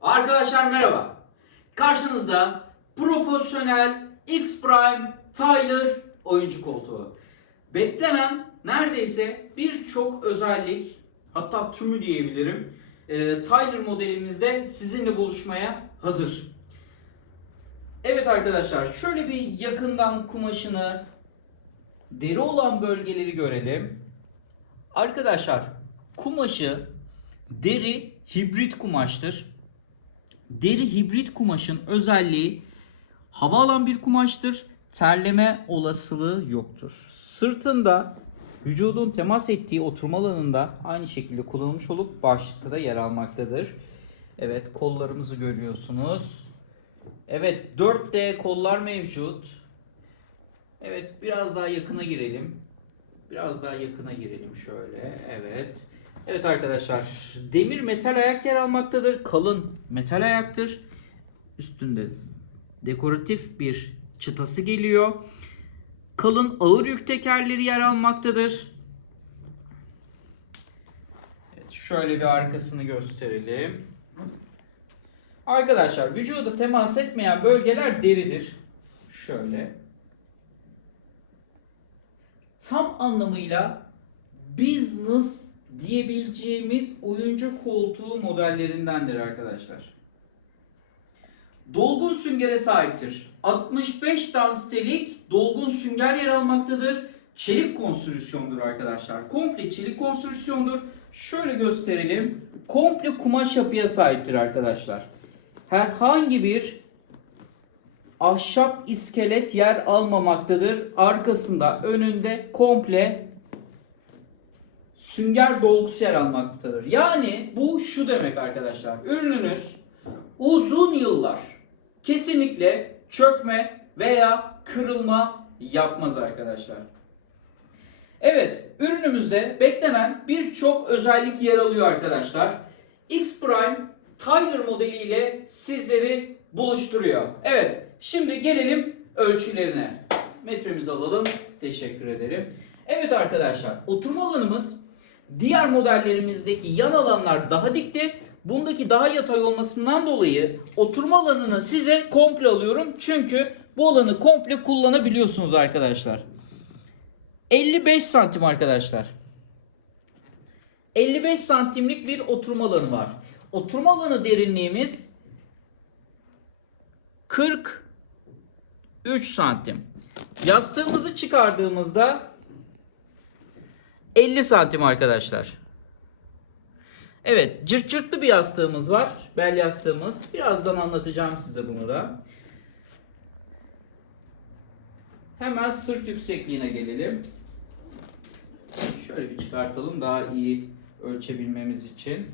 Arkadaşlar merhaba. Karşınızda profesyonel X Prime Tyler oyuncu koltuğu. Beklenen neredeyse birçok özellik hatta tümü diyebilirim. e, Tyler modelimizde sizinle buluşmaya hazır. Evet arkadaşlar şöyle bir yakından kumaşını deri olan bölgeleri görelim. Arkadaşlar kumaşı deri hibrit kumaştır. Deri hibrit kumaşın özelliği hava alan bir kumaştır. Terleme olasılığı yoktur. Sırtında vücudun temas ettiği oturma alanında aynı şekilde kullanılmış olup başlıkta da yer almaktadır. Evet kollarımızı görüyorsunuz. Evet 4D kollar mevcut. Evet biraz daha yakına girelim. Biraz daha yakına girelim şöyle. Evet. Evet arkadaşlar. Demir metal ayak yer almaktadır. Kalın metal ayaktır. Üstünde dekoratif bir çıtası geliyor. Kalın ağır yük tekerleri yer almaktadır. Evet, şöyle bir arkasını gösterelim. Arkadaşlar vücuda temas etmeyen bölgeler deridir. Şöyle. Tam anlamıyla business diyebileceğimiz oyuncu koltuğu modellerindendir arkadaşlar. Dolgun süngere sahiptir. 65 danstelik dolgun sünger yer almaktadır. Çelik konstrüksiyondur arkadaşlar. Komple çelik konstrüksiyondur. Şöyle gösterelim. Komple kumaş yapıya sahiptir arkadaşlar. Herhangi bir ahşap iskelet yer almamaktadır. Arkasında, önünde komple sünger dolgusu yer almaktadır. Yani bu şu demek arkadaşlar. Ürününüz uzun yıllar kesinlikle çökme veya kırılma yapmaz arkadaşlar. Evet, ürünümüzde beklenen birçok özellik yer alıyor arkadaşlar. X Prime Tyler modeliyle sizleri buluşturuyor. Evet, şimdi gelelim ölçülerine. Metremizi alalım. Teşekkür ederim. Evet arkadaşlar, oturma alanımız diğer modellerimizdeki yan alanlar daha dikti. Bundaki daha yatay olmasından dolayı oturma alanını size komple alıyorum. Çünkü bu alanı komple kullanabiliyorsunuz arkadaşlar. 55 santim arkadaşlar. 55 santimlik bir oturma alanı var. Oturma alanı derinliğimiz 43 santim. Yastığımızı çıkardığımızda 50 santim arkadaşlar. Evet, cırt cırtlı bir yastığımız var. Bel yastığımız. Birazdan anlatacağım size bunu da. Hemen sırt yüksekliğine gelelim. Şöyle bir çıkartalım daha iyi ölçebilmemiz için.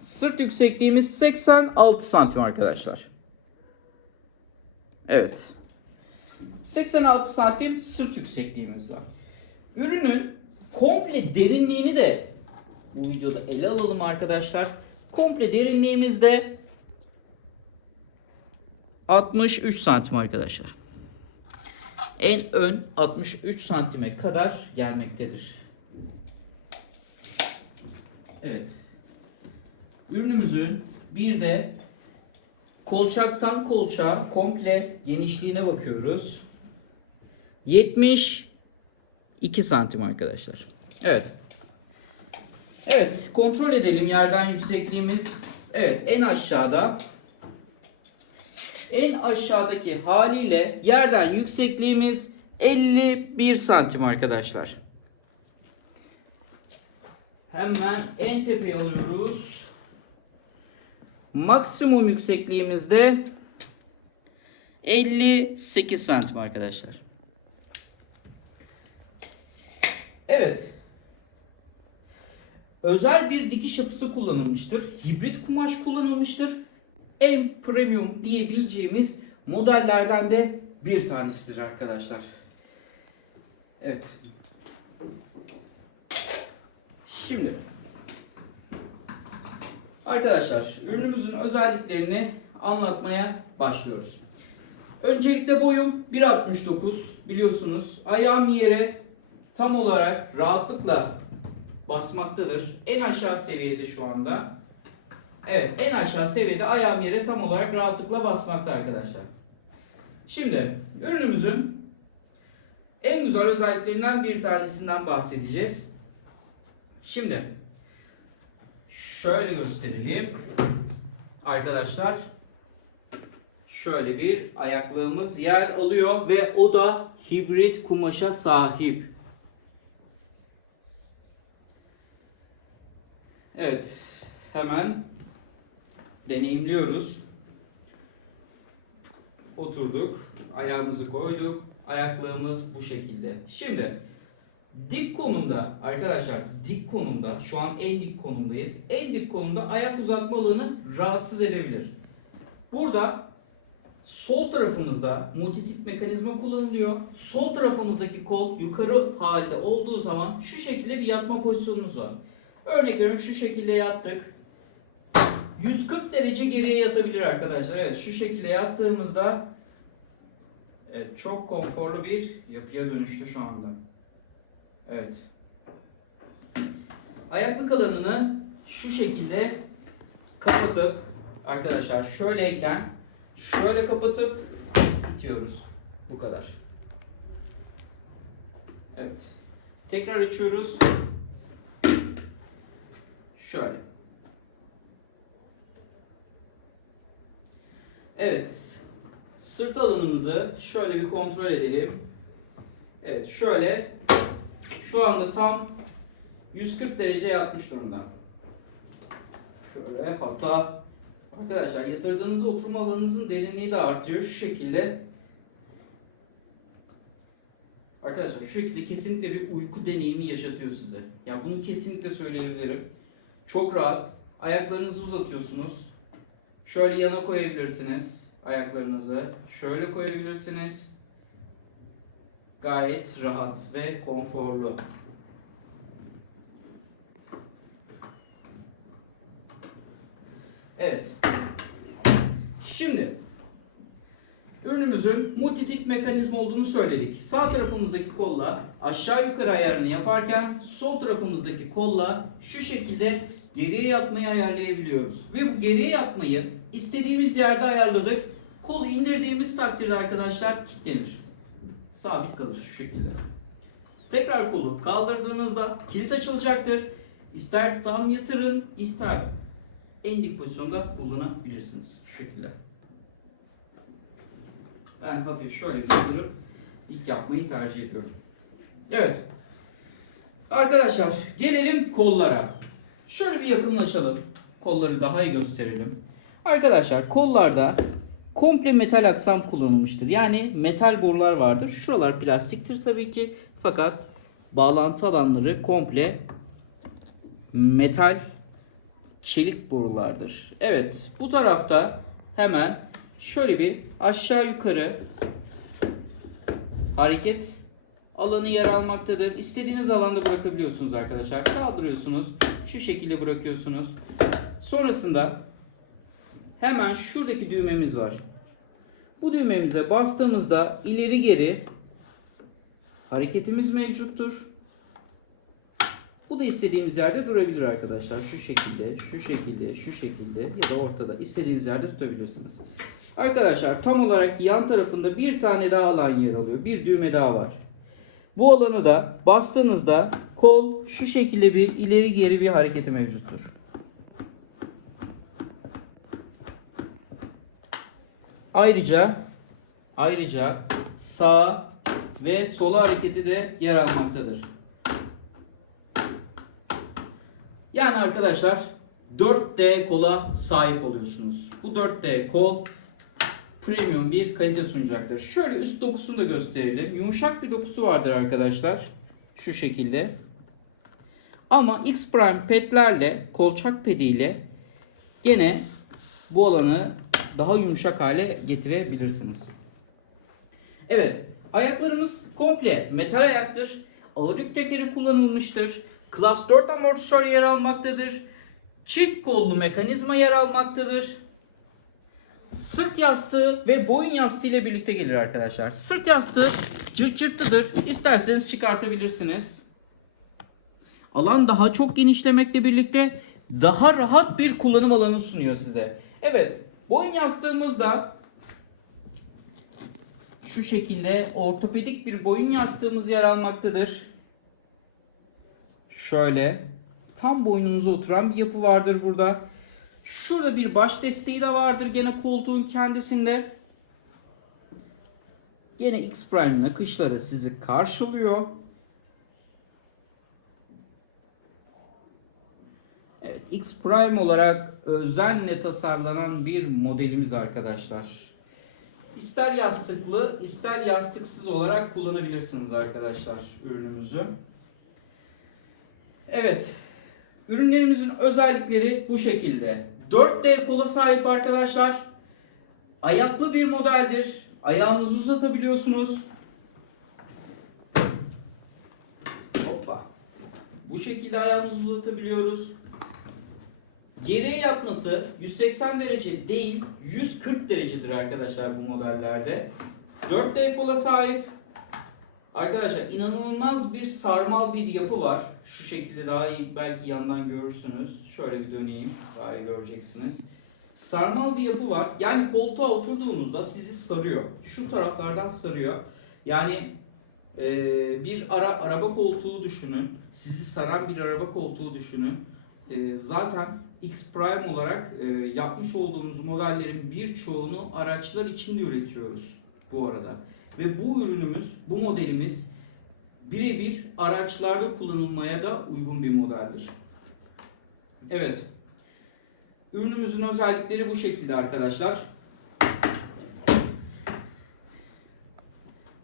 Sırt yüksekliğimiz 86 santim arkadaşlar. Evet. 86 santim sırt yüksekliğimiz var. Ürünün komple derinliğini de bu videoda ele alalım arkadaşlar. Komple derinliğimiz de 63 santim arkadaşlar. En ön 63 santime kadar gelmektedir. Evet. Ürünümüzün bir de kolçaktan kolçağa komple genişliğine bakıyoruz. 72 santim arkadaşlar. Evet. Evet, kontrol edelim yerden yüksekliğimiz. Evet, en aşağıda. En aşağıdaki haliyle yerden yüksekliğimiz 51 santim arkadaşlar. Hemen en tepeye alıyoruz. Maksimum yüksekliğimizde 58 santim arkadaşlar. Evet. Özel bir dikiş yapısı kullanılmıştır. Hibrit kumaş kullanılmıştır. En premium diyebileceğimiz modellerden de bir tanesidir arkadaşlar. Evet. Şimdi arkadaşlar ürünümüzün özelliklerini anlatmaya başlıyoruz. Öncelikle boyum 1.69 biliyorsunuz. Ayağım yere tam olarak rahatlıkla basmaktadır. En aşağı seviyede şu anda. Evet en aşağı seviyede ayağım yere tam olarak rahatlıkla basmakta arkadaşlar. Şimdi ürünümüzün en güzel özelliklerinden bir tanesinden bahsedeceğiz. Şimdi şöyle gösterelim. Arkadaşlar şöyle bir ayaklığımız yer alıyor ve o da hibrit kumaşa sahip. Evet, hemen deneyimliyoruz. Oturduk, ayağımızı koyduk. Ayaklığımız bu şekilde. Şimdi dik konumda arkadaşlar dik konumda şu an en dik konumdayız. En dik konumda ayak uzatma alanı rahatsız edebilir. Burada sol tarafımızda multitip mekanizma kullanılıyor. Sol tarafımızdaki kol yukarı halde olduğu zaman şu şekilde bir yatma pozisyonumuz var. Örnek veriyorum şu şekilde yattık. 140 derece geriye yatabilir arkadaşlar. Evet şu şekilde yattığımızda evet, çok konforlu bir yapıya dönüştü şu anda. Evet. Ayaklık alanını şu şekilde kapatıp arkadaşlar şöyleyken şöyle kapatıp itiyoruz. Bu kadar. Evet. Tekrar açıyoruz. Şöyle. Evet. Sırt alanımızı şöyle bir kontrol edelim. Evet şöyle şu anda tam 140 derece yatmış durumda. Şöyle hatta arkadaşlar yatırdığınız oturma alanınızın derinliği de artıyor şu şekilde. Arkadaşlar şu şekilde kesinlikle bir uyku deneyimi yaşatıyor size. Yani bunu kesinlikle söyleyebilirim. Çok rahat. Ayaklarınızı uzatıyorsunuz. Şöyle yana koyabilirsiniz ayaklarınızı. Şöyle koyabilirsiniz. Gayet rahat ve konforlu. Evet. Şimdi ürünümüzün multitit mekanizma olduğunu söyledik. Sağ tarafımızdaki kolla aşağı yukarı ayarını yaparken sol tarafımızdaki kolla şu şekilde geriye yatmayı ayarlayabiliyoruz. Ve bu geriye yatmayı istediğimiz yerde ayarladık. Kolu indirdiğimiz takdirde arkadaşlar kilitlenir. Sabit kalır şu şekilde. Tekrar kolu kaldırdığınızda kilit açılacaktır. İster tam yatırın, ister en dik pozisyonda kullanabilirsiniz. Şu şekilde. Ben hafif şöyle bir yatırıp dik yapmayı tercih ediyorum. Evet. Arkadaşlar gelelim kollara. Şöyle bir yakınlaşalım. Kolları daha iyi gösterelim. Arkadaşlar kollarda komple metal aksam kullanılmıştır. Yani metal borular vardır. Şuralar plastiktir tabii ki. Fakat bağlantı alanları komple metal çelik borulardır. Evet bu tarafta hemen şöyle bir aşağı yukarı hareket alanı yer almaktadır. İstediğiniz alanda bırakabiliyorsunuz arkadaşlar. Kaldırıyorsunuz. Şu şekilde bırakıyorsunuz. Sonrasında hemen şuradaki düğmemiz var. Bu düğmemize bastığımızda ileri geri hareketimiz mevcuttur. Bu da istediğimiz yerde durabilir arkadaşlar. Şu şekilde, şu şekilde, şu şekilde ya da ortada istediğiniz yerde tutabilirsiniz. Arkadaşlar tam olarak yan tarafında bir tane daha alan yer alıyor. Bir düğme daha var. Bu alanı da bastığınızda kol şu şekilde bir ileri geri bir hareketi mevcuttur. Ayrıca ayrıca sağ ve sola hareketi de yer almaktadır. Yani arkadaşlar 4D kola sahip oluyorsunuz. Bu 4D kol premium bir kalite sunacaktır. Şöyle üst dokusunu da gösterelim. Yumuşak bir dokusu vardır arkadaşlar. Şu şekilde. Ama X Prime pedlerle, kolçak pediyle gene bu alanı daha yumuşak hale getirebilirsiniz. Evet, ayaklarımız komple metal ayaktır. Yük tekeri kullanılmıştır. Class 4 amortisör yer almaktadır. Çift kollu mekanizma yer almaktadır. Sırt yastığı ve boyun yastığı ile birlikte gelir arkadaşlar. Sırt yastığı cırt cırtlıdır. İsterseniz çıkartabilirsiniz. Alan daha çok genişlemekle birlikte daha rahat bir kullanım alanı sunuyor size. Evet, boyun yastığımızda şu şekilde ortopedik bir boyun yastığımız yer almaktadır. Şöyle tam boynunuza oturan bir yapı vardır burada. Şurada bir baş desteği de vardır gene koltuğun kendisinde. Gene X Prime nakışları sizi karşılıyor. Evet, X Prime olarak özenle tasarlanan bir modelimiz arkadaşlar. İster yastıklı, ister yastıksız olarak kullanabilirsiniz arkadaşlar ürünümüzü. Evet, ürünlerimizin özellikleri bu şekilde. 4D kola sahip arkadaşlar. Ayaklı bir modeldir. Ayağınızı uzatabiliyorsunuz. Hoppa. Bu şekilde ayağımızı uzatabiliyoruz. Geriye yatması 180 derece değil 140 derecedir arkadaşlar bu modellerde. 4D kola sahip. Arkadaşlar inanılmaz bir sarmal bir yapı var. Şu şekilde daha iyi belki yandan görürsünüz. Şöyle bir döneyim daha iyi göreceksiniz. Sarmal bir yapı var. Yani koltuğa oturduğunuzda sizi sarıyor. Şu taraflardan sarıyor. Yani e, bir ara, araba koltuğu düşünün. Sizi saran bir araba koltuğu düşünün. E, zaten X Prime olarak e, yapmış olduğumuz modellerin birçoğunu araçlar içinde üretiyoruz bu arada. Ve bu ürünümüz, bu modelimiz birebir araçlarda kullanılmaya da uygun bir modeldir. Evet. Ürünümüzün özellikleri bu şekilde arkadaşlar.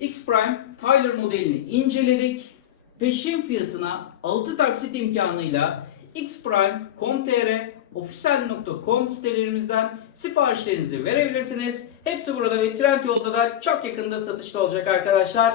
X Prime Tyler modelini inceledik. Peşin fiyatına 6 taksit imkanıyla xprime.com.tr official.com sitelerimizden siparişlerinizi verebilirsiniz. Hepsi burada ve Trendyol'da da çok yakında satışta olacak arkadaşlar.